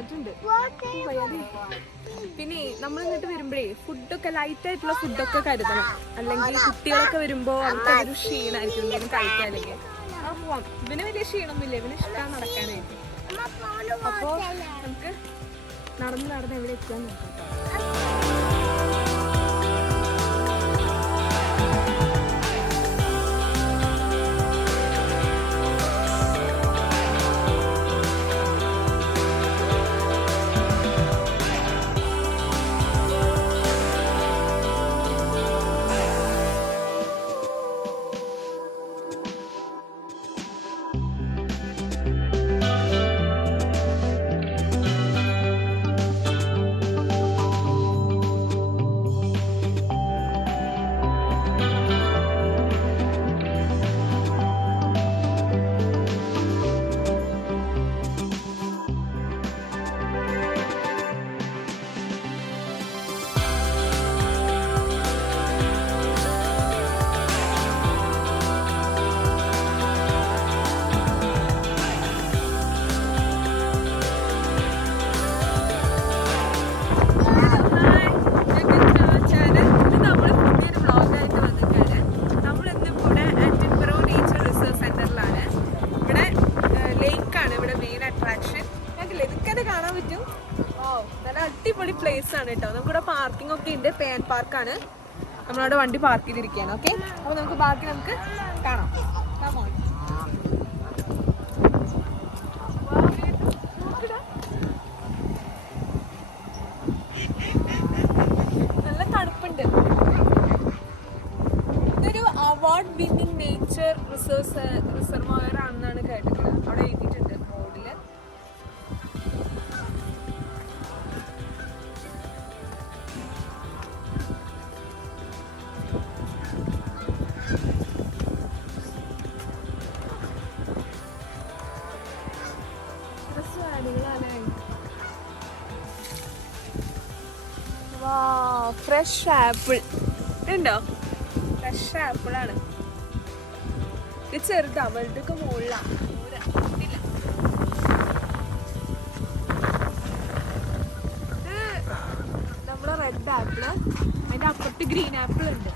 വന്നിട്ടുണ്ട്. പിന്നെ നമ്മൾ ഇങ്ങോട്ട് വരുമ്പോഴേ ഫുഡൊക്കെ ലൈറ്റായിട്ടുള്ള ഫുഡൊക്കെ കരുതണം, അല്ലെങ്കിൽ കുട്ടികളൊക്കെ വരുമ്പോ അവർക്ക് അതൊരു ക്ഷീണമായിരിക്കും എന്തെങ്കിലും കഴിക്കാനൊക്കെ. പോവാം. ഇവന് വലിയ ക്ഷീണമൊന്നുമില്ല, ഇവന് ഇഷ്ടമാണ് നടക്കാനായിട്ട്. അപ്പോ നമുക്ക് നടന്ന് എവിടെ എത്താൻ നോക്കാം. അടിപൊളി പ്ലേസ് ആണ് കേട്ടോ. നമുക്കിവിടെ പാർക്കിംഗ് ഒക്കെ ഉണ്ട്. പേൻ പാർക്കാണ്. നമ്മളവിടെ വണ്ടി പാർക്ക് ചെയ്തിരിക്കുകയാണ്. ഓക്കെ, അപ്പോൾ നമുക്ക് ബാക്കി നമുക്ക് കാണാം. നല്ല തണുപ്പുണ്ട്. ഇതൊരു അവാർഡ് വിന്നിംഗ് നേച്ചർ റിസർവോയർ ആണെന്നാണ് കേട്ടിട്ടുള്ളത്. അവിടെ എഴുതിയിട്ടുണ്ട് ബോർഡില്. ഫ്രഷ് ആപ്പിൾ ഉണ്ടോ? ഫ്രഷ് ആപ്പിളാണ്. ഇത് ചെറുതാ, വലുതൊക്കെ മുകളിലാണ്. ഇത് നമ്മളെ റെഡ് ആപ്പിള്, അതിന്റെ അപ്പുറത്ത് ഗ്രീൻ ആപ്പിൾ ഉണ്ട്.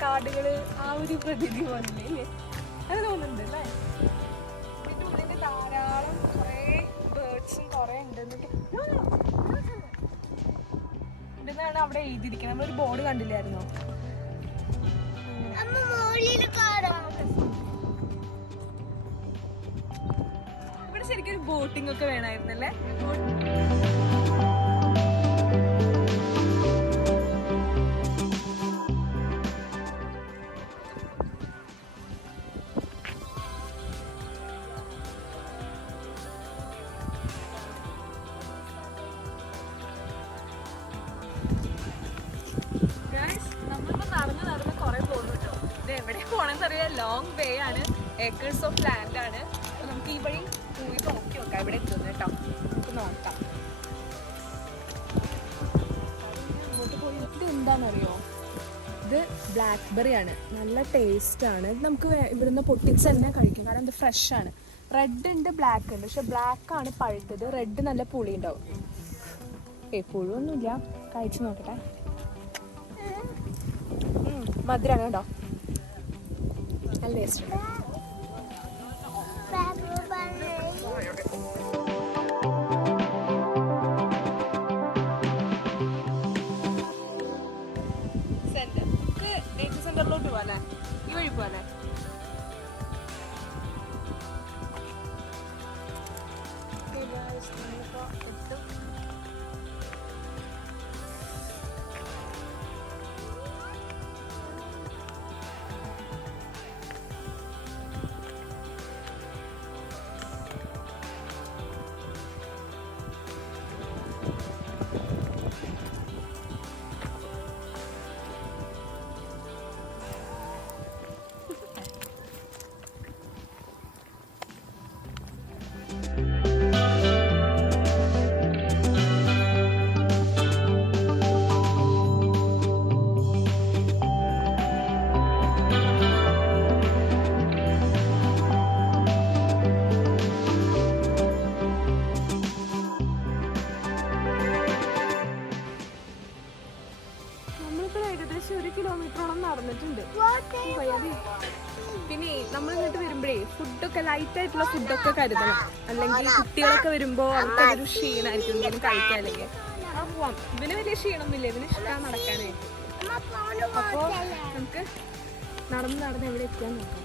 കാടുകള് ആ ഒരു പ്രതീതി പോലെ അത് തോന്നുന്നുണ്ട് അല്ലേ? ഇതിന്റെ ഉള്ളിൽ ധാരാളം കുറെ ബേർഡ്സും കുറെ ഉണ്ടെന്നാണ് അവിടെ എഴുതിയിരിക്കുന്നത്. നമ്മളൊരു ബോർഡ് കണ്ടില്ലായിരുന്നോ? ഇവിടെ ശരിക്കും ഒരു ബോട്ടിംഗ് ഒക്കെ വേണമായിരുന്നല്ലേ? പോണെന്ന് അറിയാം, ലോങ് വേ ആണ്, ഏക്കേഴ്സ് ഓഫ് ലാൻഡ് ആണ്. അപ്പൊ നമുക്ക് ഈ വഴി പോയി നോക്കി നോക്കാം ഇവിടെ എത്തുന്നു കേട്ടോ. നമുക്ക് നോക്കാം ഇങ്ങോട്ട് പോയി. ഇത് എന്താണെന്നറിയോ, ഇത് ബ്ലാക്ക്ബെറി ആണ്, നല്ല ടേസ്റ്റ് ആണ്. ഇത് നമുക്ക് ഇവിടുന്ന് പൊട്ടിച്ച് തന്നെ കഴിക്കാം, കാരണം ഇത് ഫ്രഷ് ആണ്. റെഡ് ഉണ്ട്, ബ്ലാക്ക് ഉണ്ട്, പക്ഷെ ബ്ലാക്ക് ആണ് പഴുത്തത്, റെഡ് നല്ല പുളി ഉണ്ടാവും. പുഴുവൊന്നുമില്ല, കഴിച്ചു നോക്കട്ടെ. മധുരമാണ് കേട്ടോ, നല്ല ടേസ്റ്റ് ഉണ്ട്. നേച്ചർ സെന്ററിലോട്ട് പോവാല്ലേ, ഈ വഴി പോവാല്ലേ? നടന്നിട്ടുണ്ട്. പിന്നെ നമ്മൾ ഇങ്ങോട്ട് വരുമ്പോഴേ ഫുഡൊക്കെ ലൈറ്റ് ആയിട്ടുള്ള ഫുഡൊക്കെ കരുതണം, അല്ലെങ്കിൽ കുട്ടികളൊക്കെ വരുമ്പോ അവർക്കതൊരു ക്ഷീണമായിരിക്കും എന്തെങ്കിലും കഴിക്കാനൊക്കെ. പോവാം, ഇവന് വലിയ ക്ഷീണമൊന്നുമില്ല, ഇവന് ഇഷ്ടമാണ് നടക്കാനായിട്ട്. അപ്പോ നമുക്ക് നടന്ന് എവിടെ എത്തിയാൻ നോക്കാം.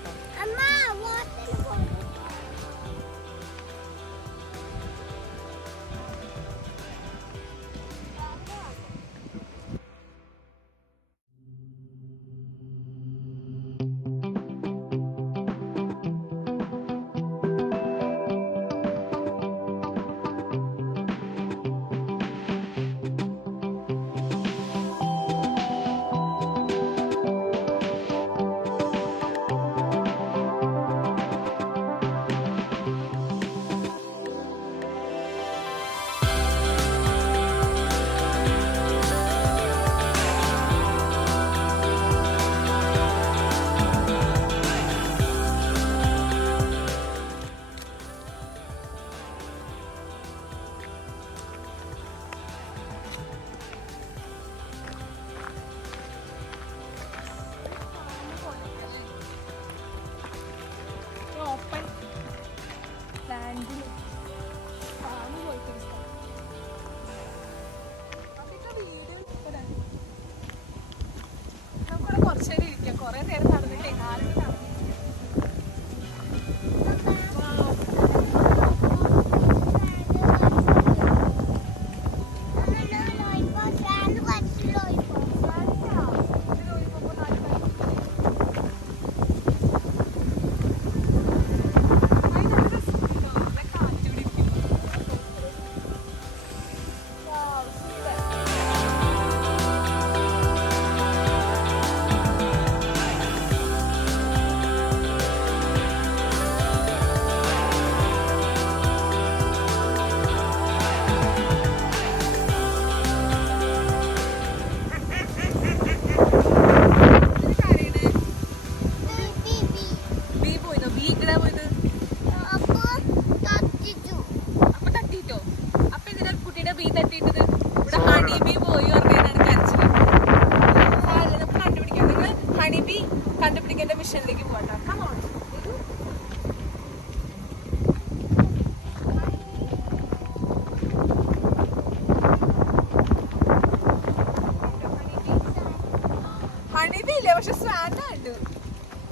പക്ഷെ സ്വാനായിട്ട്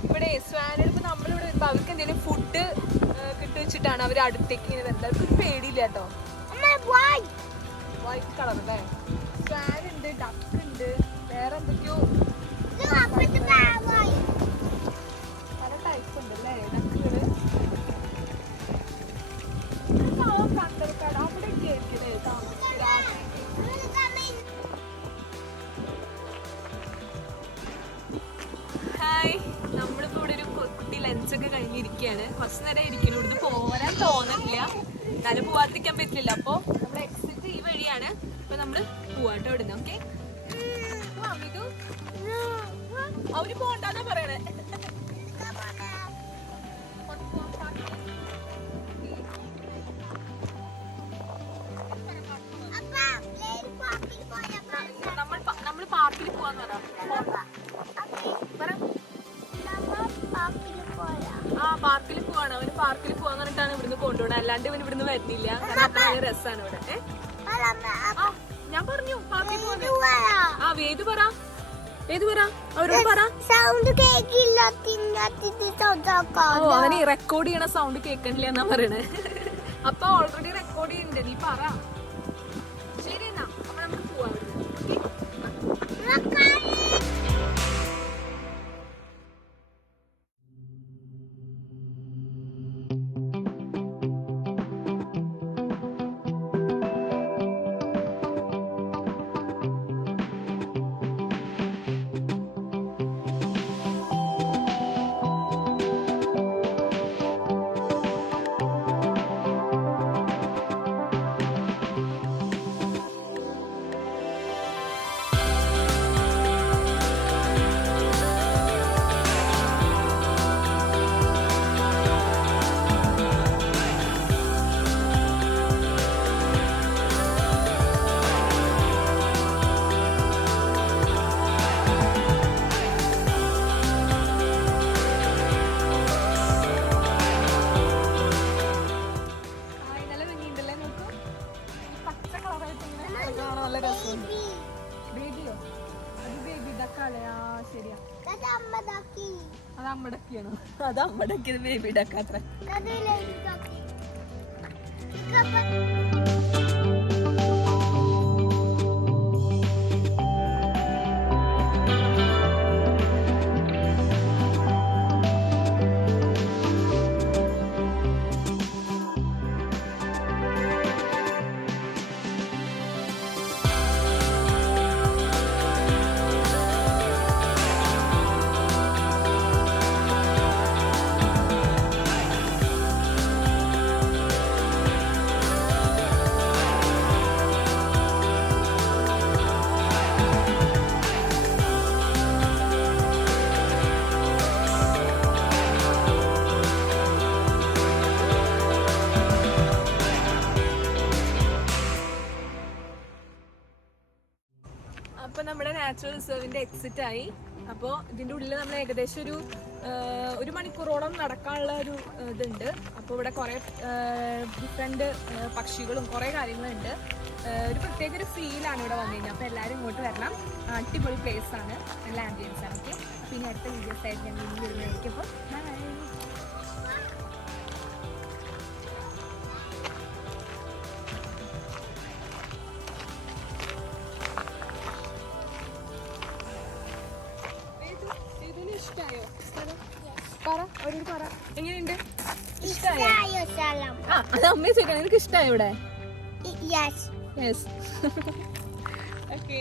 ഇവിടെ സ്വാനെടുപ്പ് നമ്മളിവിടെ വരുമ്പോ അവർക്ക് എന്തെങ്കിലും ഫുഡ് കിട്ടുവെച്ചിട്ടാണ് അവർ അടുത്തേക്ക് ഇങ്ങനെ വരുന്നത്. അവർക്ക് പേടിയില്ല കേട്ടോ. വൈറ്റ് കളർ അല്ലേ? സ്വാൻ ഉണ്ട്, ഡക്ക് ഉണ്ട്, വേറെ എന്തൊക്കെയോ പല ടൈപ്സ് ഉണ്ട് അല്ലേ ഡക്കുകള്. കണ്ടൽക്കാട് അവിടെയൊക്കെ ആയിരിക്കും താമസിക്കുന്നത്. ഹായ്, നമ്മളിപ്പോൾ ഇരിക്കുകയാണ്. കുറച്ച് നേരം ഇരിക്കണം. ഇവിടുന്ന് പോരാൻ തോന്നില്ല, എന്നാലും പോവാതിരിക്കാൻ പറ്റില്ല. അപ്പൊ നമ്മുടെ എക്സിറ്റ് ഈ വഴിയാണ്. അപ്പൊ നമ്മള് പോവാട്ടോ ഇവിടുന്ന്. ഓക്കെ, അവര് പോണ്ടാന്നാ പറയണേ. നമ്മള് പാർക്കിൽ പോവാന്ന് പറ. ആ പാർക്കിൽ പോവാണ്. അവന് പാർക്കിൽ പോവാന്ന് പറഞ്ഞിട്ടാണ് ഇവിടുന്ന് കൊണ്ടുപോകണം. അല്ലാണ്ട് ഇവന് ഇവിടുന്ന് വരുന്നില്ല. കാരണം അത്ര നല്ല രസമാണ് ഇവിടെ. ഞാൻ പറഞ്ഞു പാർക്കിൽ പോവാ. ആ വേദു പറ, ഏത് പറ, അവരോട് പറ. അവന് റെക്കോർഡ് ചെയ്യണ സൗണ്ട് കേൾക്കണില്ല എന്നാ പറയണേ. അപ്പൊ ഓൾറെഡി റെക്കോർഡ് ചെയ്യുന്നുണ്ട്, നീ പറ. ശരി എന്നാ, അപ്പൊ നമുക്ക് പോവാം. അത് അമ്മടക്കിയാണോ? അത് അമ്മടക്കിയത് ബേബി ഡക്കാത്ര. അപ്പൊ നമ്മുടെ നാച്ചുറൽ റിസർവിന്റെ എക്സിറ്റ് ആയി. അപ്പോൾ ഇതിന്റെ ഉള്ളിൽ നമ്മൾ ഏകദേശം ഒരു മണിക്കൂറോളം നടക്കാനുള്ള ഒരു ഇതുണ്ട്. അപ്പോൾ ഇവിടെ കുറെ ഡിഫറെന്റ് പക്ഷികളും കുറെ കാര്യങ്ങളുണ്ട്. ഒരു പ്രത്യേക ഒരു ഫീലാണ് ഇവിടെ വന്നു കഴിഞ്ഞാൽ. അപ്പോൾ എല്ലാവരും ഇങ്ങോട്ട് വരണം. അടിപൊളി പ്ലേസ് ആണ്, നല്ല ആംബിയൻസ് ആണ്. ഓക്കെ, പിന്നെ അടുത്ത വീഡിയോസ് ആയിട്ട് ഞാൻ വീണ്ടും വരുന്നതായിരിക്കും. അപ്പോൾ എങ്ങനെയുണ്ട്? ഇഷ്ടമായോ? ആ, അത് അമ്മയെ ചോദിക്കണം. നിനക്ക് ഇഷ്ടമായോ ഇവിടെ? ഓക്കെ.